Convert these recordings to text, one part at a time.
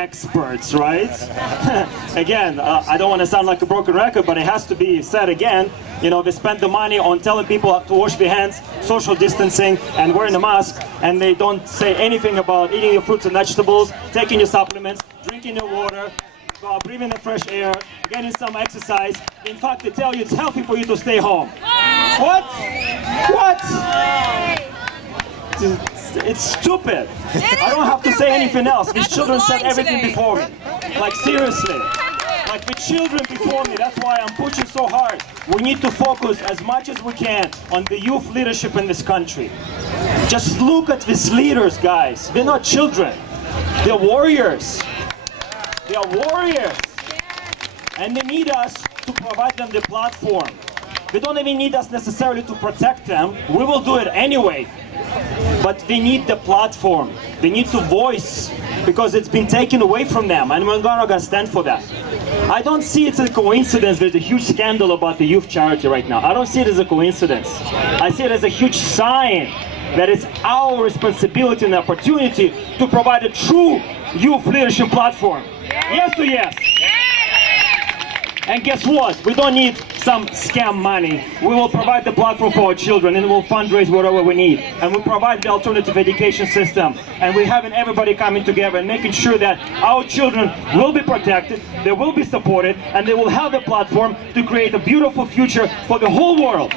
experts, right? Again, I don't want to sound like a broken record, but it has to be said again. You know, they spend the money on telling people to wash their hands, social distancing, and wearing a mask, and they don't say anything about eating your fruits and vegetables, taking your supplements, drinking your water, breathing the fresh air, getting some exercise. In fact, they tell you it's healthy for you to stay home. What? What? It's stupid. I don't have to say anything else. These children said everything before me. Like, seriously. Like, the children before me, that's why I'm pushing so hard. We need to focus as much as we can on the youth leadership in this country. Just look at these leaders, guys. They're not children. They're warriors. They are warriors, and they need us to provide them the platform. They don't even need us necessarily to protect them. We will do it anyway, but they need the platform. They need to voice, because it's been taken away from them, and we're not gonna stand for that. I don't see it as a coincidence there's a huge scandal about the youth charity right now. I don't see it as a coincidence. I see it as a huge sign that it's our responsibility and opportunity to provide a true youth leadership platform. Yes or yes? And guess what? We don't need some scam money. We will provide the platform for our children, and we'll fundraise whatever we need. And we'll provide the alternative education system. And we're having everybody coming together and making sure that our children will be protected, they will be supported, and they will have the platform to create a beautiful future for the whole world.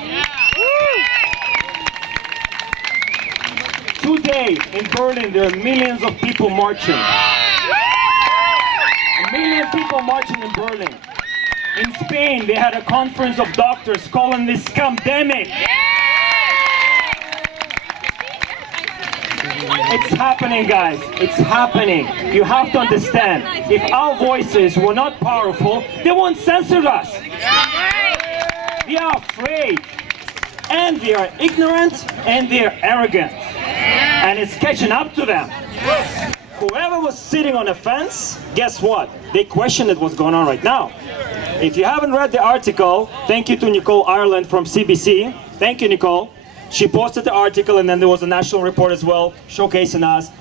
Today in Berlin, there are millions of people marching. A million people marching in Berlin. In Spain, they had a conference of doctors calling this scamdemic. It's happening, guys. It's happening. You have to understand. If our voices were not powerful, they won't censor us. They are afraid. And they are ignorant, and they are arrogant. And it's catching up to them. Whoever was sitting on the fence, guess what? They questioned what's going on right now. If you haven't read the article, thank you to Nicole Ireland from CBC. Thank you, Nicole. She posted the article, and then there was a national report as well, showcasing us.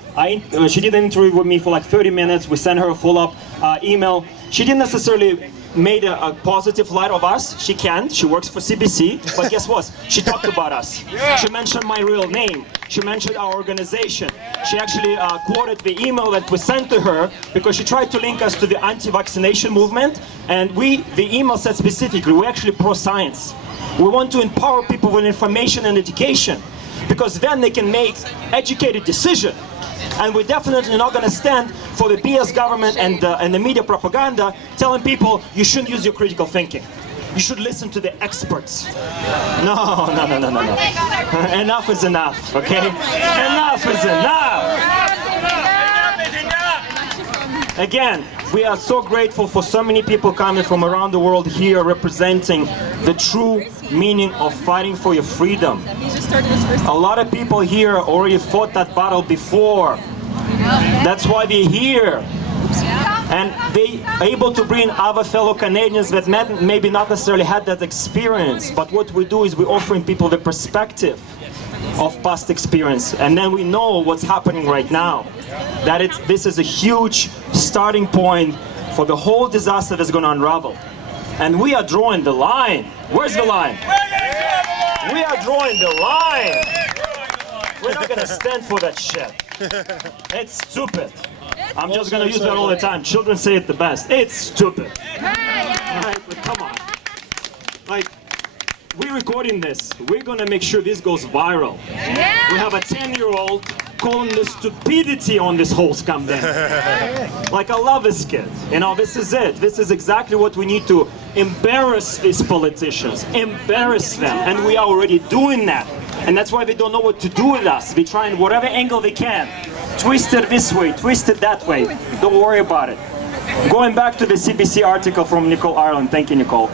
She did an interview with me for like 30 minutes. We sent her a follow-up email. She didn't necessarily made a positive light of us. She can't. She works for CBC. But guess what? She talked about us. She mentioned my real name. She mentioned our organization. She actually quoted the email that we sent to her, because she tried to link us to the anti-vaccination movement. And the email said specifically, we're actually pro-science. We want to empower people with information and education, because then they can make educated decisions. And we're definitely not going to stand for the BS government and the media propaganda telling people you shouldn't use your critical thinking. You should listen to the experts. No. Enough is enough, okay? Enough is enough! Again, we are so grateful for so many people coming from around the world here representing the true meaning of fighting for your freedom. A lot of people here already fought that battle before. That's why they're here. And they are able to bring other fellow Canadians that maybe not necessarily had that experience. But what we do is we're offering people the perspective of past experience. And then we know what's happening right now. That this is a huge starting point for the whole disaster that's going to unravel. And we are drawing the line. Where's the line? We are drawing the line. We're not going to stand for that shit. It's stupid. I'm just going to use that all the time. Children say it the best. It's stupid. Right? But come on. Like, we're recording this. We're going to make sure this goes viral. We have a 10-year-old calling the stupidity on this whole scam thing. Like, I love this kid. You know, this is it. This is exactly what we need to embarrass these politicians. Embarrass them. And we are already doing that. And that's why they don't know what to do with us. They try in whatever angle they can. Twist it this way, twist it that way. Don't worry about it. Going back to the CBC article from Nicole Ireland. Thank you, Nicole.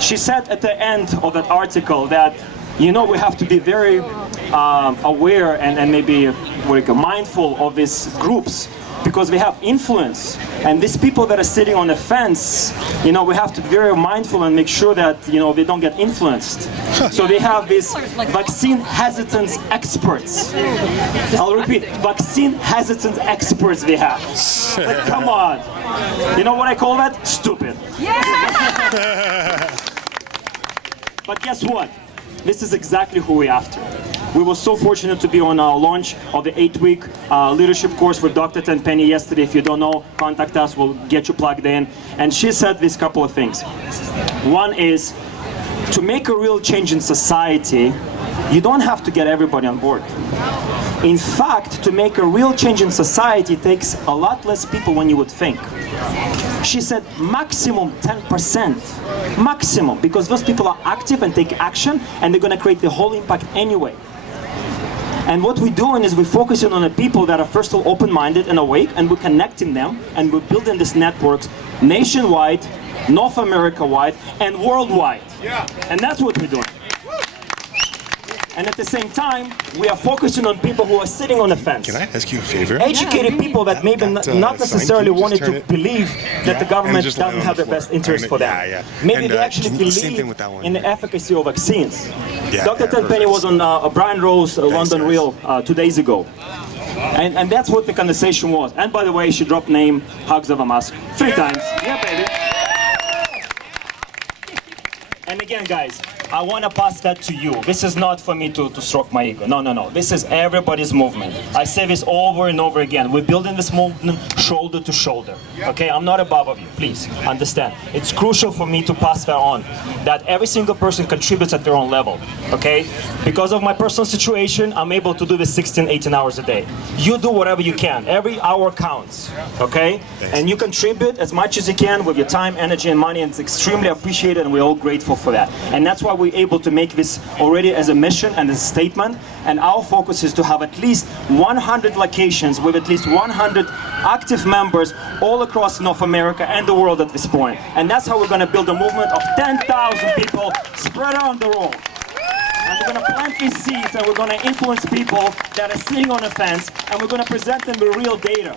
She said at the end of that article that, you know, we have to be very aware and maybe mindful of these groups because we have influence. And these people that are sitting on the fence, we have to be very mindful and make sure that, they don't get influenced. So they have these vaccine hesitance experts. I'll repeat, vaccine hesitant experts we have. Like, come on. You know what I call that? Stupid. But guess what? This is exactly who we're after. We were so fortunate to be on our launch of the 8-week leadership course with Dr. Tenpenny yesterday. If you don't know, contact us, we'll get you plugged in. And she said this couple of things. One is, to make a real change in society, you don't have to get everybody on board. In fact, to make a real change in society takes a lot less people than you would think. She said maximum 10%. Maximum, because those people are active and take action, and they're going to create the whole impact anyway. And what we're doing is we're focusing on the people that are first of all open-minded and awake, and we're connecting them, and we're building these networks nationwide, North America-wide, and worldwide. Yeah. And that's what we're doing. And at the same time, we are focusing on people who are sitting on the fence. Can I ask you a favor? Educated people that maybe not necessarily wanted to believe that the government doesn't have the best interest for them. Maybe they actually believe in the efficacy of vaccines. Dr. Tenpenny was on Brian Rowe's London Reel 2 days ago. And that's what the conversation was. And by the way, she dropped name Hugs of a Mask 3 times. Yeah, baby. And again, guys, I want to pass that to you. This is not for me to stroke my ego. No, no, no. This is everybody's movement. I say this over and over again. We're building this movement shoulder to shoulder. Okay, I'm not above of you. Please understand. It's crucial for me to pass that on, that every single person contributes at their own level. Okay? Because of my personal situation, I'm able to do this 16, 18 hours a day. You do whatever you can. Every hour counts. Okay? And you contribute as much as you can with your time, energy, and money, and it's extremely appreciated, and we're all grateful for that. And that's why we're able to make this already as a mission and a statement. And our focus is to have at least 100 locations with at least 100 active members all across North America and the world at this point. And that's how we're going to build a movement of 10,000 people spread around the world. And we're going to plant these seeds, and we're going to influence people that are sitting on the fence, and we're going to present them with real data.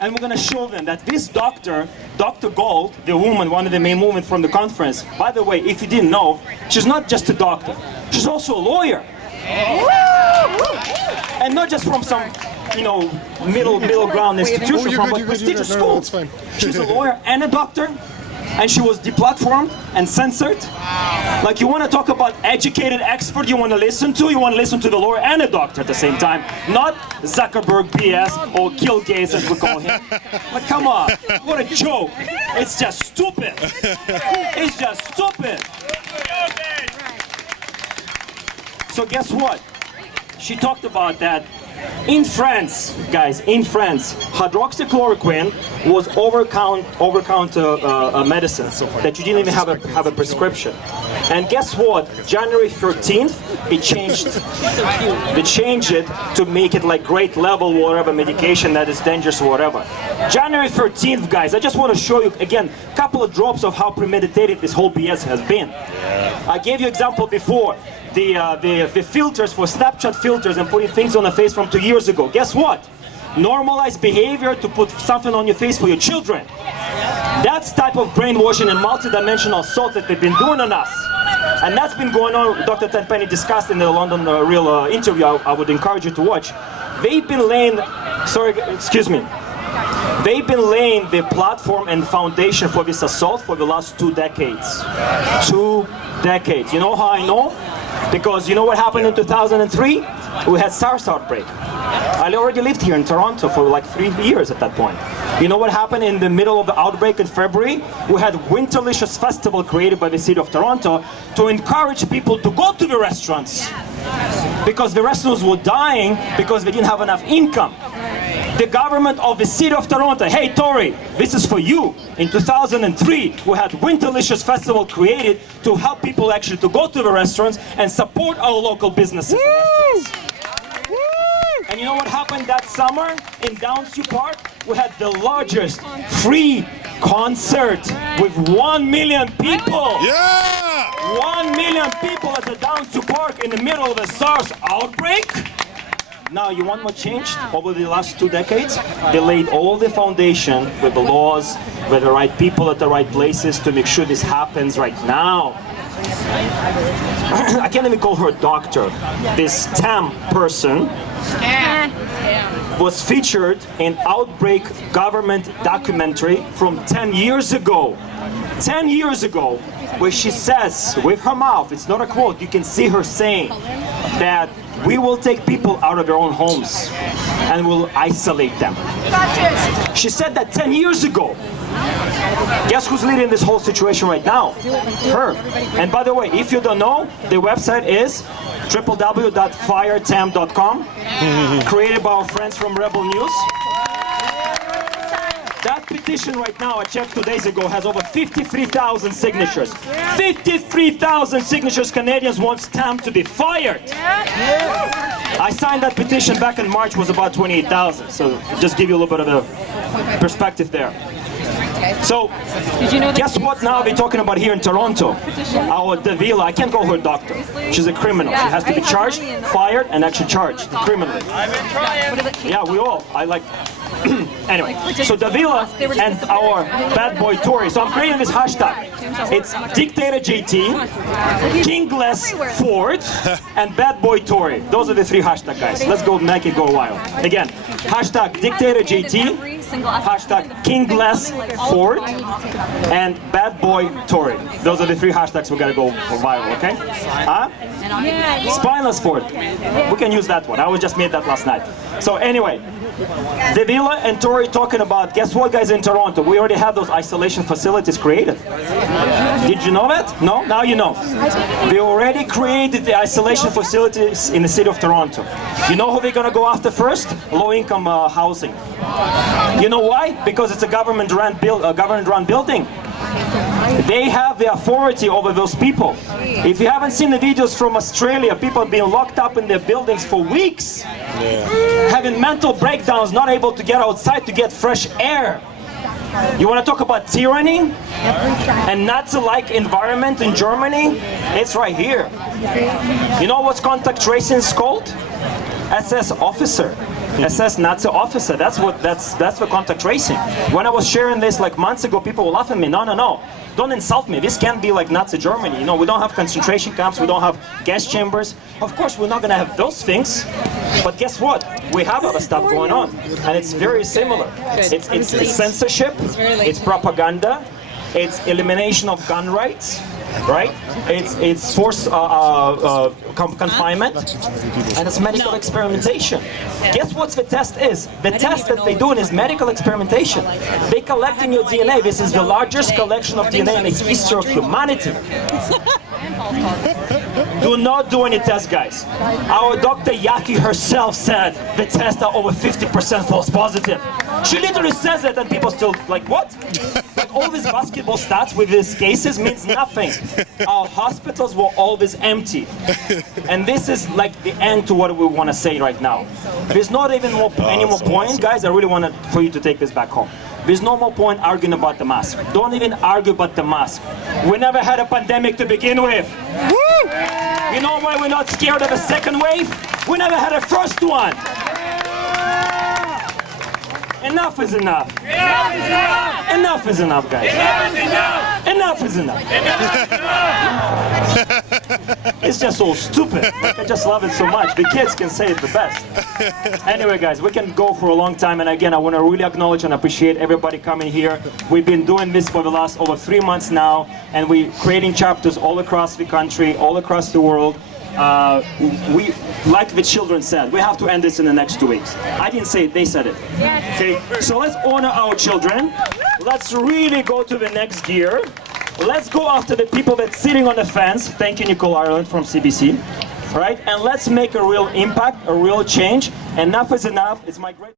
And we're going to show them that this doctor, Dr. Gold, the woman, one of the main women from the conference, by the way, if you didn't know, she's not just a doctor, she's also a lawyer. And not just from some, middle ground institution, from a prestigious school. She's a lawyer and a doctor, and she was deplatformed and censored. Like, you want to talk about educated expert you want to listen to the lawyer and a doctor at the same time, not Zuckerberg BS or Bill Gates as we call him. But come on, what a joke. It's just stupid. It's just stupid. So guess what? She talked about that. In France, guys, hydroxychloroquine was over-counter medicine that you didn't even have a prescription. And guess what? January 13th, they changed it to make it like grade level, whatever medication that is dangerous or whatever. January 13th, guys, I just want to show you again a couple of drops of how premeditated this whole BS has been. I gave you example before. The filters for Snapchat filters and putting things on the face from 2 years ago. Guess what? Normalized behavior to put something on your face for your children. That's type of brainwashing and multidimensional assault that they've been doing on us. And that's been going on. Dr. Tenpenny discussed in the London Real interview. I would encourage you to watch. They've been laying, they've been laying the platform and foundation for this assault for the last 2 decades. 2 decades. You know how I know? Because you know what happened in 2003? We had SARS outbreak. I already lived here in Toronto for like 3 years at that point. You know what happened in the middle of the outbreak in February? We had Winterlicious Festival created by the city of Toronto to encourage people to go to the restaurants. Because the restaurants were dying because they didn't have enough income. The government of the city of Toronto, hey Tory, this is for you. In 2003, we had Winterlicious Festival created to help people actually to go to the restaurants and support our local businesses and restaurants. And you know what happened that summer in Downsview Park? We had the largest free concert with 1 million people. Yeah! 1 million people at the Downsview Park in the middle of a SARS outbreak. Now, you want what changed over the last 2 decades? They laid all the foundation with the laws, with the right people at the right places to make sure this happens right now. I can't even call her a doctor. This TAM person was featured in Outbreak government documentary from 10 years ago. 10 years ago, where she says, with her mouth, it's not a quote, you can see her saying that we will take people out of their own homes and we'll isolate them. She said that 10 years ago. Guess who's leading this whole situation right now? Her. And by the way, if you don't know, the website is www.firetam.com, created by our friends from Rebel News. That petition right now, I checked 2 days ago, has over 53,000 signatures. 53,000 signatures. Canadians want TAM to be fired. I signed that petition back in March, was about 28,000. So just give you a little bit of a perspective there. So, guess what now we're talking about here in Toronto? Our Davila, I can't call her a doctor. She's a criminal. She has to be charged, fired, and actually charged criminally. Yeah, we all. I like... Anyway, so Davila and our bad boy Tory. So I'm creating this hashtag. It's Dictator JT, Kingless Ford, and Bad Boy Tory. Those are the 3 hashtags, guys. Let's go make it go wild. Again, hashtag Dictator JT, hashtag Kingless Ford, and Bad Boy Tory. Those are the 3 hashtags we gotta go viral, okay? Spineless Ford. We can use that one. I just made that last night. So anyway, Davila and Tory talking about, guess what, guys, in Toronto? We already have those isolation facilities created. Did you know that? No? Now you know. We already created the isolation facilities in the city of Toronto. You know who they're going to go after first? Low-income housing. You know why? Because it's a government-run building. They have the authority over those people. If you haven't seen the videos from Australia, people have been locked up in their buildings for weeks, having mental breakdowns, not able to get outside to get fresh air. You want to talk about tyranny and Nazi-like environment in Germany? It's right here. You know what's contact tracing is called? SS officer. SS Nazi officer. That's the contact tracing. When I was sharing this like months ago, people were laughing at me. No. Don't insult me. This can't be like Nazi Germany. You know, we don't have concentration camps. We don't have gas chambers. Of course, we're not going to have those things. But guess what? We have other stuff going on, and it's very similar. It's censorship. It's propaganda. It's elimination of gun rights. Right? It's forced confinement, and it's medical experimentation. Guess what the test is? The test that they're doing is medical experimentation. They're collecting your DNA. This is the largest collection of DNA in the history of humanity. Do not do any tests, guys. Our Dr. Yaki herself said the tests are over 50% false positive. She literally says that, and people still like, what? Like all these basketball stats with these cases means nothing. Our hospitals were always empty. And this is like the end to what we want to say right now. There's not even any more point, guys. I really want for you to take this back home. There's no more point arguing about the mask. Don't even argue about the mask. We never had a pandemic to begin with. Woo! You know why we're not scared of a second wave? We never had a first one. Enough is enough. Enough is enough. Enough is enough, guys. Enough is enough. Enough is enough. It's just so stupid. Like, I just love it so much. The kids can say it the best. Anyway, guys, we can go for a long time. And again, I want to really acknowledge and appreciate everybody coming here. We've been doing this for the last over 3 months now, and we're creating chapters all across the country, all across the world. We, like the children said, we have to end this in the next 2 weeks. I didn't say it, they said it. Okay, so let's honor our children. Let's really go to the next gear. Let's go after the people that's sitting on the fence. Thank you, Nicole Ireland from CBC. Right? And let's make a real impact, a real change. Enough is enough. It's my great...